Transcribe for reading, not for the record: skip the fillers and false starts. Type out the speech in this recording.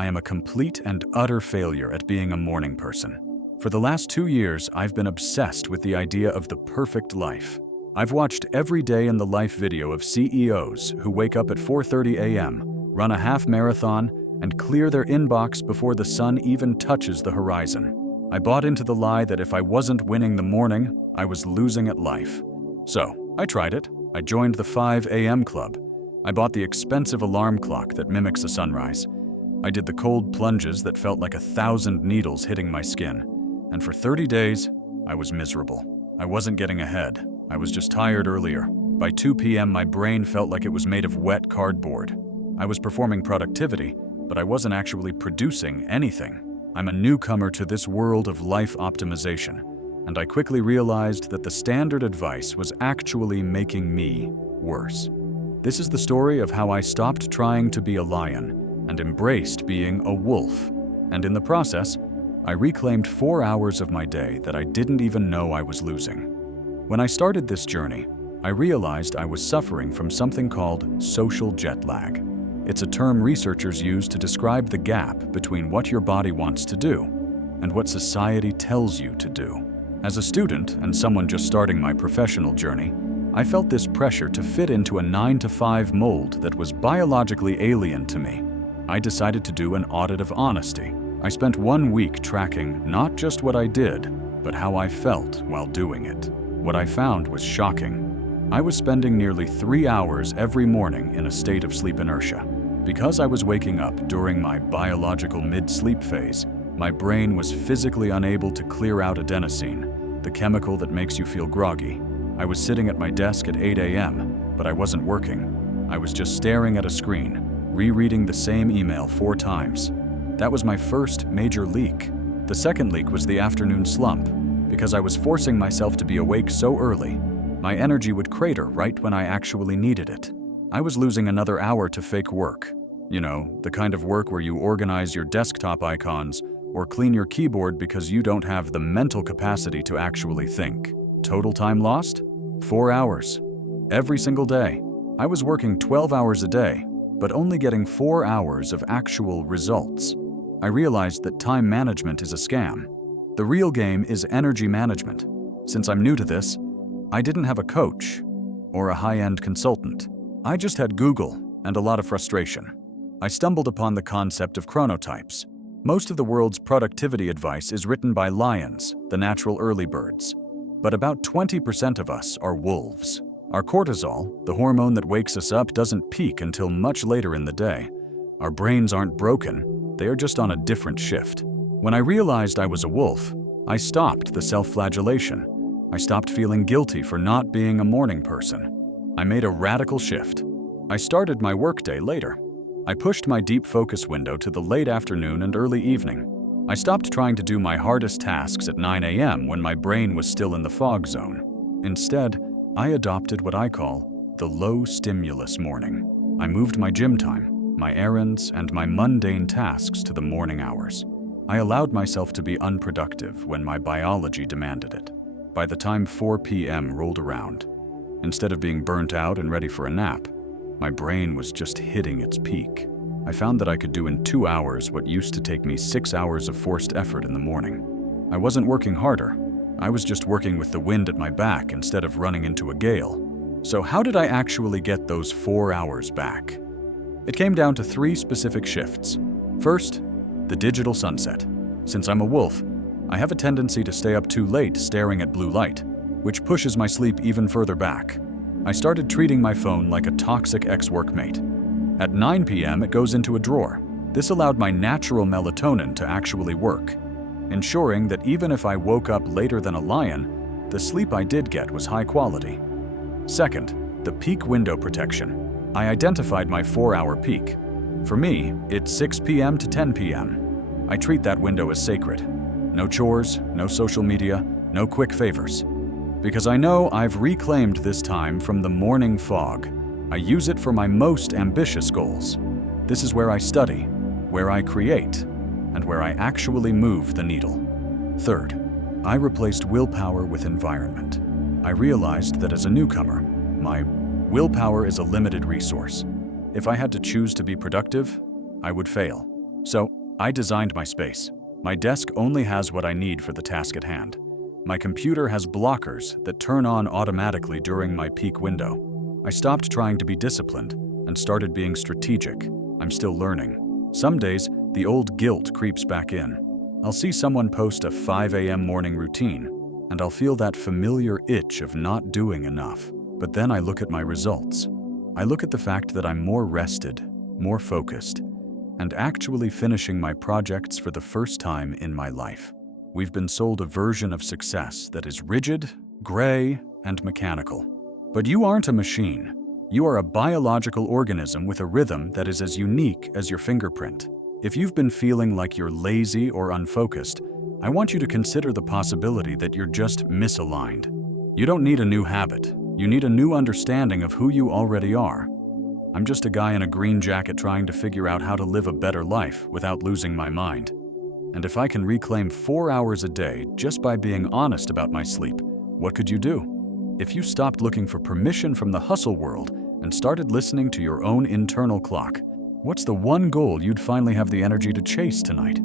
I am a complete and utter failure at being a morning person. For the last 2 years, I've been obsessed with the idea of the perfect life. I've watched every day in the life video of CEOs who wake up at 4:30 a.m., run a half marathon, and clear their inbox before the sun even touches the horizon. I bought into the lie that if I wasn't winning the morning, I was losing at life. So, I tried it. I joined the 5 a.m. club. I bought the expensive alarm clock that mimics a sunrise. I did the cold plunges that felt like 1,000 needles hitting my skin. And for 30 days, I was miserable. I wasn't getting ahead. I was just tired earlier. By 2 p.m., my brain felt like it was made of wet cardboard. I was performing productivity, but I wasn't actually producing anything. I'm a newcomer to this world of life optimization, and I quickly realized that the standard advice was actually making me worse. This is the story of how I stopped trying to be a lion and embraced being a wolf. And in the process, I reclaimed 4 hours of my day that I didn't even know I was losing. When I started this journey, I realized I was suffering from something called social jet lag. It's a term researchers use to describe the gap between what your body wants to do and what society tells you to do. As a student and someone just starting my professional journey, I felt this pressure to fit into a 9-to-5 mold that was biologically alien to me. I decided to do an audit of honesty. I spent 1 week tracking not just what I did, but how I felt while doing it. What I found was shocking. I was spending nearly 3 hours every morning in a state of sleep inertia. Because I was waking up during my biological mid-sleep phase, my brain was physically unable to clear out adenosine, the chemical that makes you feel groggy. I was sitting at my desk at 8 a.m., but I wasn't working. I was just staring at a screen, rereading the same email 4 times. That was my first major leak. The second leak was the afternoon slump. Because I was forcing myself to be awake so early, my energy would crater right when I actually needed it. I was losing another hour to fake work. You know, the kind of work where you organize your desktop icons or clean your keyboard because you don't have the mental capacity to actually think. Total time lost? 4 hours. Every single day. I was working 12 hours a day, but only getting 4 hours of actual results. I realized that time management is a scam. The real game is energy management. Since I'm new to this, I didn't have a coach or a high-end consultant. I just had Google and a lot of frustration. I stumbled upon the concept of chronotypes. Most of the world's productivity advice is written by lions, the natural early birds. But about 20% of us are wolves. Our cortisol, the hormone that wakes us up, doesn't peak until much later in the day. Our brains aren't broken, they are just on a different shift. When I realized I was a wolf, I stopped the self-flagellation. I stopped feeling guilty for not being a morning person. I made a radical shift. I started my workday later. I pushed my deep focus window to the late afternoon and early evening. I stopped trying to do my hardest tasks at 9 a.m. when my brain was still in the fog zone. Instead, I adopted what I call the low-stimulus morning. I moved my gym time, my errands, and my mundane tasks to the morning hours. I allowed myself to be unproductive when my biology demanded it. By the time 4 p.m. rolled around, instead of being burnt out and ready for a nap, my brain was just hitting its peak. I found that I could do in 2 hours what used to take me 6 hours of forced effort in the morning. I wasn't working harder. I was just working with the wind at my back instead of running into a gale. So how did I actually get those 4 hours back? It came down to 3 specific shifts. First, the digital sunset. Since I'm a wolf, I have a tendency to stay up too late staring at blue light, which pushes my sleep even further back. I started treating my phone like a toxic ex-workmate. At 9 p.m., it goes into a drawer. This allowed my natural melatonin to actually work, ensuring that even if I woke up later than a lion, the sleep I did get was high quality. Second, the peak window protection. I identified my 4-hour peak. For me, it's 6 p.m. to 10 p.m. I treat that window as sacred. No chores, no social media, no quick favors. Because I know I've reclaimed this time from the morning fog. I use it for my most ambitious goals. This is where I study, where I create, and where I actually move the needle. Third, I replaced willpower with environment. I realized that as a newcomer, my willpower is a limited resource. If I had to choose to be productive, I would fail. So, I designed my space. My desk only has what I need for the task at hand. My computer has blockers that turn on automatically during my peak window. I stopped trying to be disciplined and started being strategic. I'm still learning. Some days, the old guilt creeps back in. I'll see someone post a 5 a.m. morning routine, and I'll feel that familiar itch of not doing enough. But then I look at my results. I look at the fact that I'm more rested, more focused, and actually finishing my projects for the first time in my life. We've been sold a version of success that is rigid, gray, and mechanical. But you aren't a machine. You are a biological organism with a rhythm that is as unique as your fingerprint. If you've been feeling like you're lazy or unfocused, I want you to consider the possibility that you're just misaligned. You don't need a new habit. You need a new understanding of who you already are. I'm just a guy in a green jacket trying to figure out how to live a better life without losing my mind. And if I can reclaim 4 hours a day just by being honest about my sleep, what could you do? If you stopped looking for permission from the hustle world and started listening to your own internal clock, what's the one goal you'd finally have the energy to chase tonight?